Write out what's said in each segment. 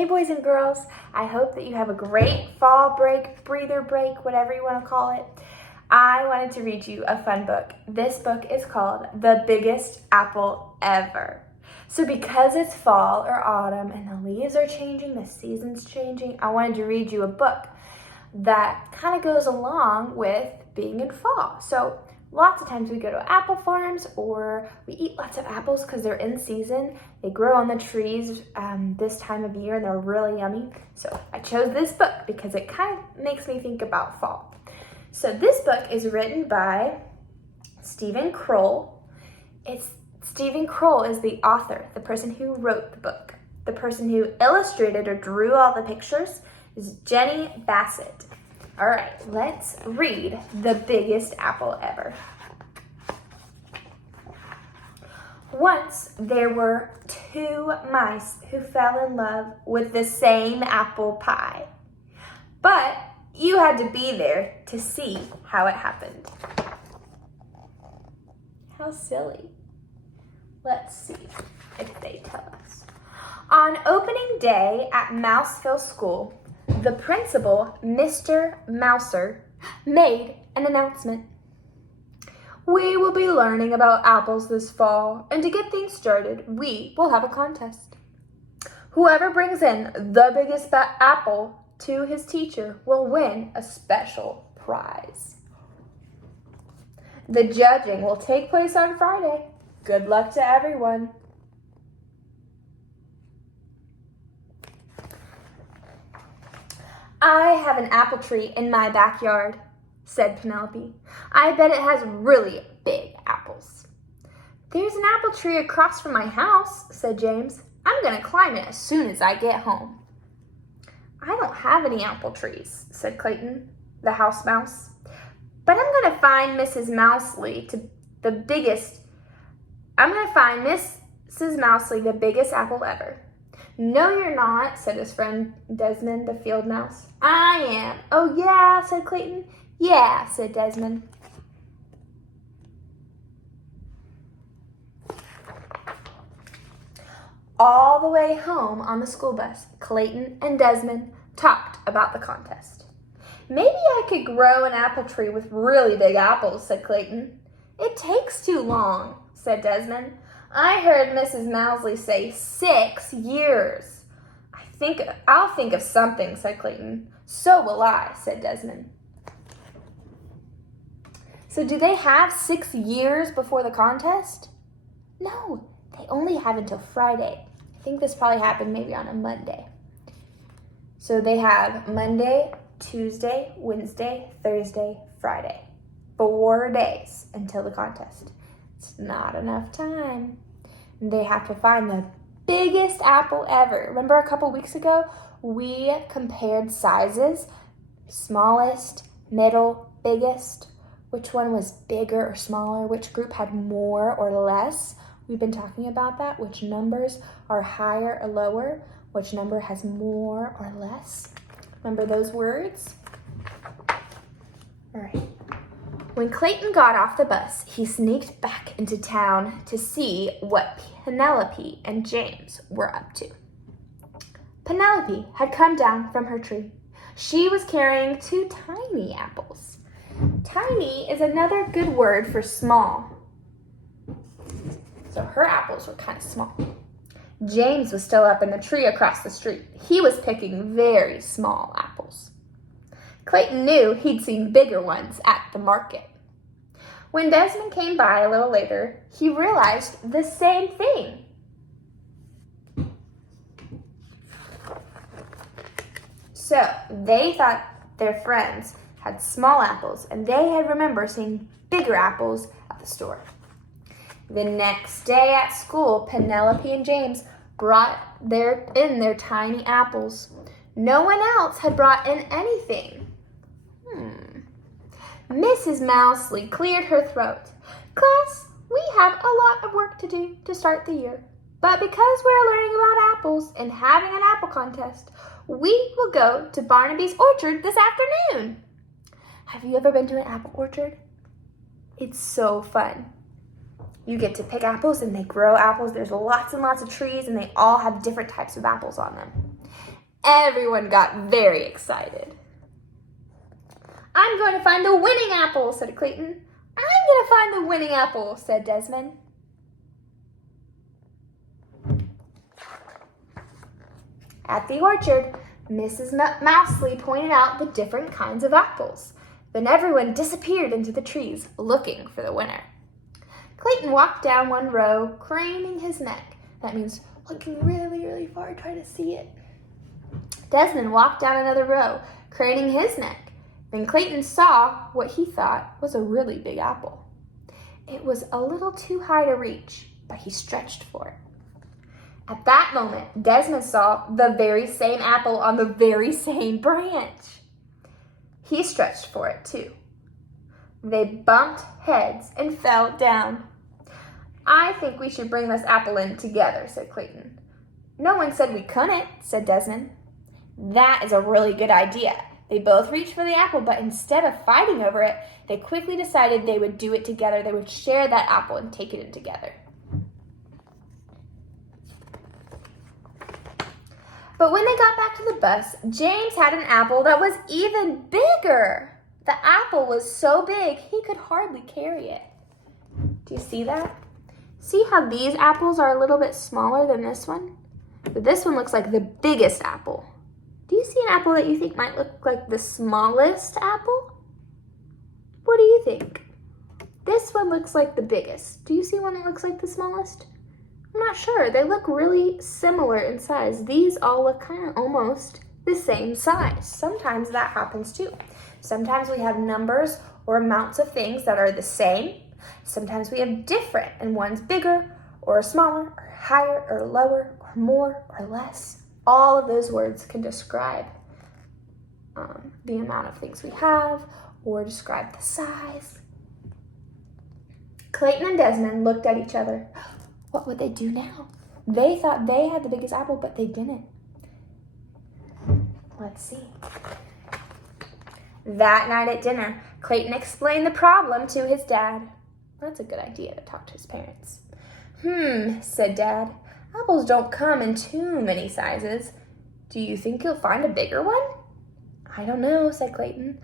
Hey boys and girls, I hope that you have a great fall break, breather break, whatever you want to call it. I wanted to read you a fun book. This book is called The Biggest Apple Ever. So because it's fall or autumn and the leaves are changing, the season's changing, I wanted to read you a book that kind of goes along with being in fall. So lots of times we go to apple farms or we eat lots of apples because they're in season. They grow on the trees this time of year and they're really yummy. So I chose this book because it kind of makes me think about fall. So this book is written by Stephen Kroll. Stephen Kroll is the author, the person who wrote the book. The person who illustrated or drew all the pictures is Jenny Bassett. All right, let's read The Biggest Apple Ever. Once there were 2 mice who fell in love with the same apple pie. But you had to be there to see how it happened. How silly. Let's see if they tell us. On opening day at Mouseville School, the principal, Mr. Mouser, made an announcement. We will be learning about apples this fall, and to get things started, we will have a contest. Whoever brings in the biggest apple to his teacher will win a special prize. The judging will take place on Friday. Good luck to everyone. I have an apple tree in my backyard, said Penelope. I bet it has really big apples. There's an apple tree across from my house, said James. I'm going to climb it as soon as I get home. I don't have any apple trees, said Clayton, the house mouse. But I'm going to find Mrs. Mousley the biggest apple ever. No, you're not, said his friend Desmond, the field mouse. I am. Oh, yeah, said Clayton. Yeah, said Desmond. All the way home on the school bus, Clayton and Desmond talked about the contest. Maybe I could grow an apple tree with really big apples, said Clayton. It takes too long, said Desmond. I heard Mrs. Mousley say 6 years. I'll think of something, said Clayton. So will I, said Desmond. So do they have 6 years before the contest? No, they only have until Friday. I think this probably happened maybe on a Monday. So they have Monday, Tuesday, Wednesday, Thursday, Friday. 4 days until the contest. It's not enough time. They have to find the biggest apple ever. Remember a couple weeks ago, we compared sizes, smallest, middle, biggest. Which one was bigger or smaller? Which group had more or less? We've been talking about that. Which numbers are higher or lower? Which number has more or less? Remember those words? All right. When Clayton got off the bus, he sneaked back into town to see what Penelope and James were up to. Penelope had come down from her tree. She was carrying 2 tiny apples. Tiny is another good word for small. So her apples were kind of small. James was still up in the tree across the street. He was picking very small apples. Clayton knew he'd seen bigger ones at the market. When Desmond came by a little later, he realized the same thing. So they thought their friends had small apples, and they had remembered seeing bigger apples at the store. The next day at school, Penelope and James brought in their tiny apples. No one else had brought in anything. Mrs. Mousley cleared her throat. Class, we have a lot of work to do to start the year. But because we're learning about apples and having an apple contest, we will go to Barnaby's orchard this afternoon. Have you ever been to an apple orchard? It's so fun. You get to pick apples and they grow apples. There's lots and lots of trees and they all have different types of apples on them. Everyone got very excited. "I'm going to find the winning apple," said Clayton. "I'm going to find the winning apple," said Desmond. At the orchard, Mrs. Mousley pointed out the different kinds of apples. Then everyone disappeared into the trees, looking for the winner. Clayton walked down one row, craning his neck. That means looking really, really far, trying to see it. Desmond walked down another row, craning his neck. Then Clayton saw what he thought was a really big apple. It was a little too high to reach, but he stretched for it. At that moment, Desmond saw the very same apple on the very same branch. He stretched for it too. They bumped heads and fell down. "I think we should bring this apple in together," said Clayton. "No one said we couldn't," said Desmond. "That is a really good idea." They both reached for the apple, but instead of fighting over it, they quickly decided they would do it together. They would share that apple and take it in together. But when they got back to the bus, James had an apple that was even bigger. The apple was so big, he could hardly carry it. Do you see that? See how these apples are a little bit smaller than this one? But this one looks like the biggest apple. Do you see an apple that you think might look like the smallest apple? What do you think? This one looks like the biggest. Do you see one that looks like the smallest? I'm not sure. They look really similar in size. These all look kind of almost the same size. Sometimes that happens too. Sometimes we have numbers or amounts of things that are the same. Sometimes we have different, and one's bigger or smaller or higher or lower or more or less. All of those words can describe the amount of things we have or describe the size. Clayton and Desmond looked at each other. What would they do now? They thought they had the biggest apple, but they didn't. Let's see. That night at dinner, Clayton explained the problem to his dad. That's a good idea to talk to his parents. Said Dad. Apples don't come in too many sizes. Do you think you'll find a bigger one? I don't know, said Clayton.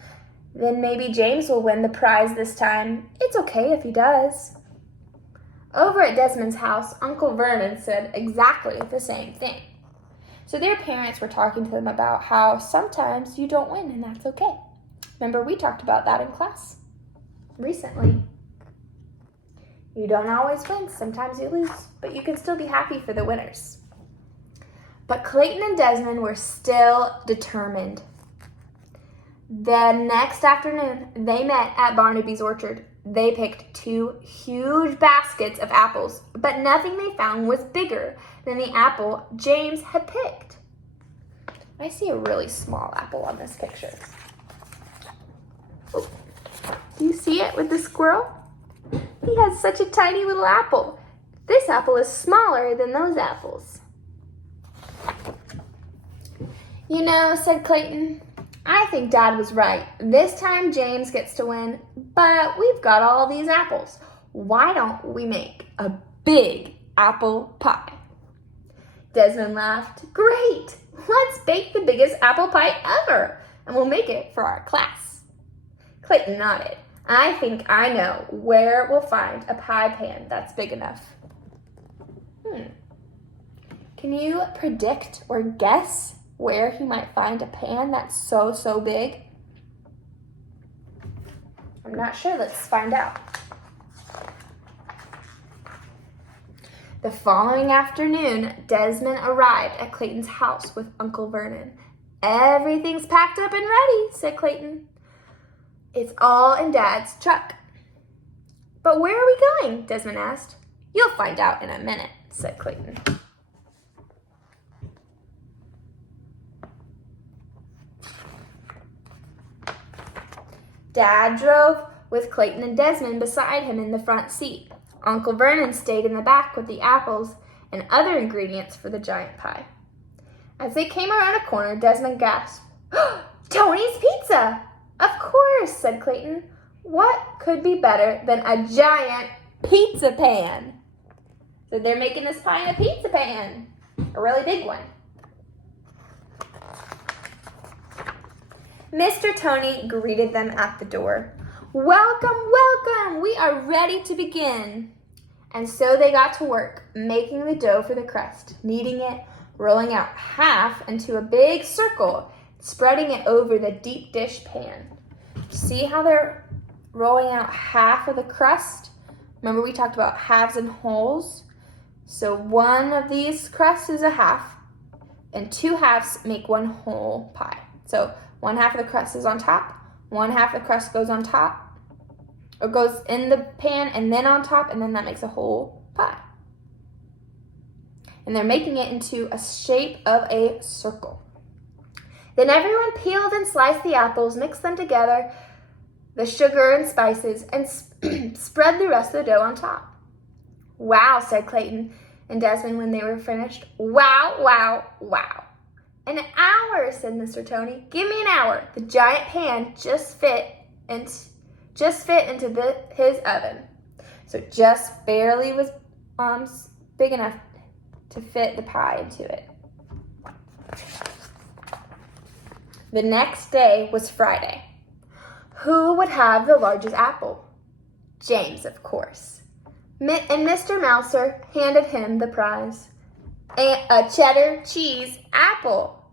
Then maybe James will win the prize this time. It's okay if he does. Over at Desmond's house, Uncle Vernon said exactly the same thing. So their parents were talking to them about how sometimes you don't win and that's okay. Remember, we talked about that in class recently. You don't always win. Sometimes you lose, but you can still be happy for the winners. But Clayton and Desmond were still determined. The next afternoon, they met at Barnaby's orchard. They picked 2 huge baskets of apples, but nothing they found was bigger than the apple James had picked. I see a really small apple on this picture. Oh, do you see it with the squirrel? He has such a tiny little apple. This apple is smaller than those apples. You know, said Clayton, I think Dad was right. This time James gets to win, but we've got all these apples. Why don't we make a big apple pie? Desmond laughed. Great! Let's bake the biggest apple pie ever, and we'll make it for our class. Clayton nodded. I think I know where we'll find a pie pan that's big enough. Can you predict or guess where he might find a pan that's so big? I'm not sure. Let's find out. The following afternoon, Desmond arrived at Clayton's house with Uncle Vernon. Everything's packed up and ready, said Clayton. It's all in Dad's truck. But where are we going? Desmond asked. You'll find out in a minute, said Clayton. Dad drove with Clayton and Desmond beside him in the front seat. Uncle Vernon stayed in the back with the apples and other ingredients for the giant pie. As they came around a corner, Desmond gasped, Tony's Pizza! Of course, said Clayton. What could be better than a giant pizza pan? So they're making this pie in a pizza pan, a really big one. Mr. Tony greeted them at the door. "Welcome, welcome! We are ready to begin." And so they got to work, making the dough for the crust, kneading it, rolling out half into a big circle, spreading it over the deep dish pan. See how they're rolling out half of the crust? Remember we talked about halves and wholes? So one of these crusts is a half, and two halves make one whole pie. So one half of the crust is on top, one half of the crust goes on top, or goes in the pan and then on top, and then that makes a whole pie. And they're making it into a shape of a circle. Then everyone peeled and sliced the apples, mixed them together, the sugar and spices, and spread the rest of the dough on top. "Wow," said Clayton and Desmond when they were finished. "Wow, wow, wow." "An hour," said Mr. Tony. "Give me an hour." The giant pan just fit into his oven. So just barely was big enough to fit the pie into it. The next day was Friday. Who would have the largest apple? James, of course. And Mr. Mouser handed him the prize. A cheddar cheese apple.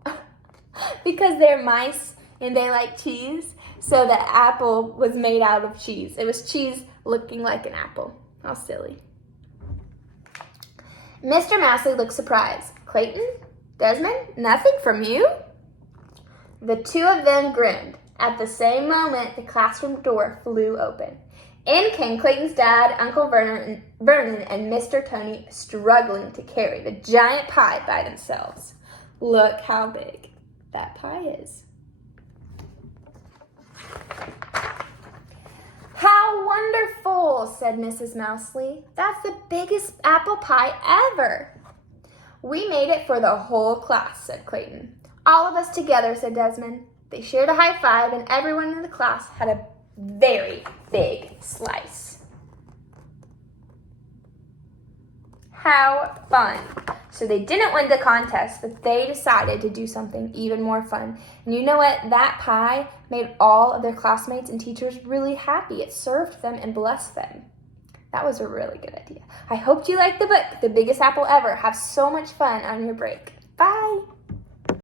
Because they're mice and they like cheese, so the apple was made out of cheese. It was cheese looking like an apple. How silly. Mr. Mousley looked surprised. "Clayton? Desmond? Nothing from you?" The two of them grinned. At the same moment, the classroom door flew open. In came Clayton's dad, Uncle Vernon, and Mr. Tony, struggling to carry the giant pie by themselves. Look how big that pie is. "How wonderful," said Mrs. Mousley. "That's the biggest apple pie ever." "We made it for the whole class," said Clayton. "All of us together," said Desmond. They shared a high five, and everyone in the class had a very big slice. How fun. So they didn't win the contest, but they decided to do something even more fun. And you know what? That pie made all of their classmates and teachers really happy. It served them and blessed them. That was a really good idea. I hope you liked the book, The Biggest Apple Ever. Have so much fun on your break. Bye.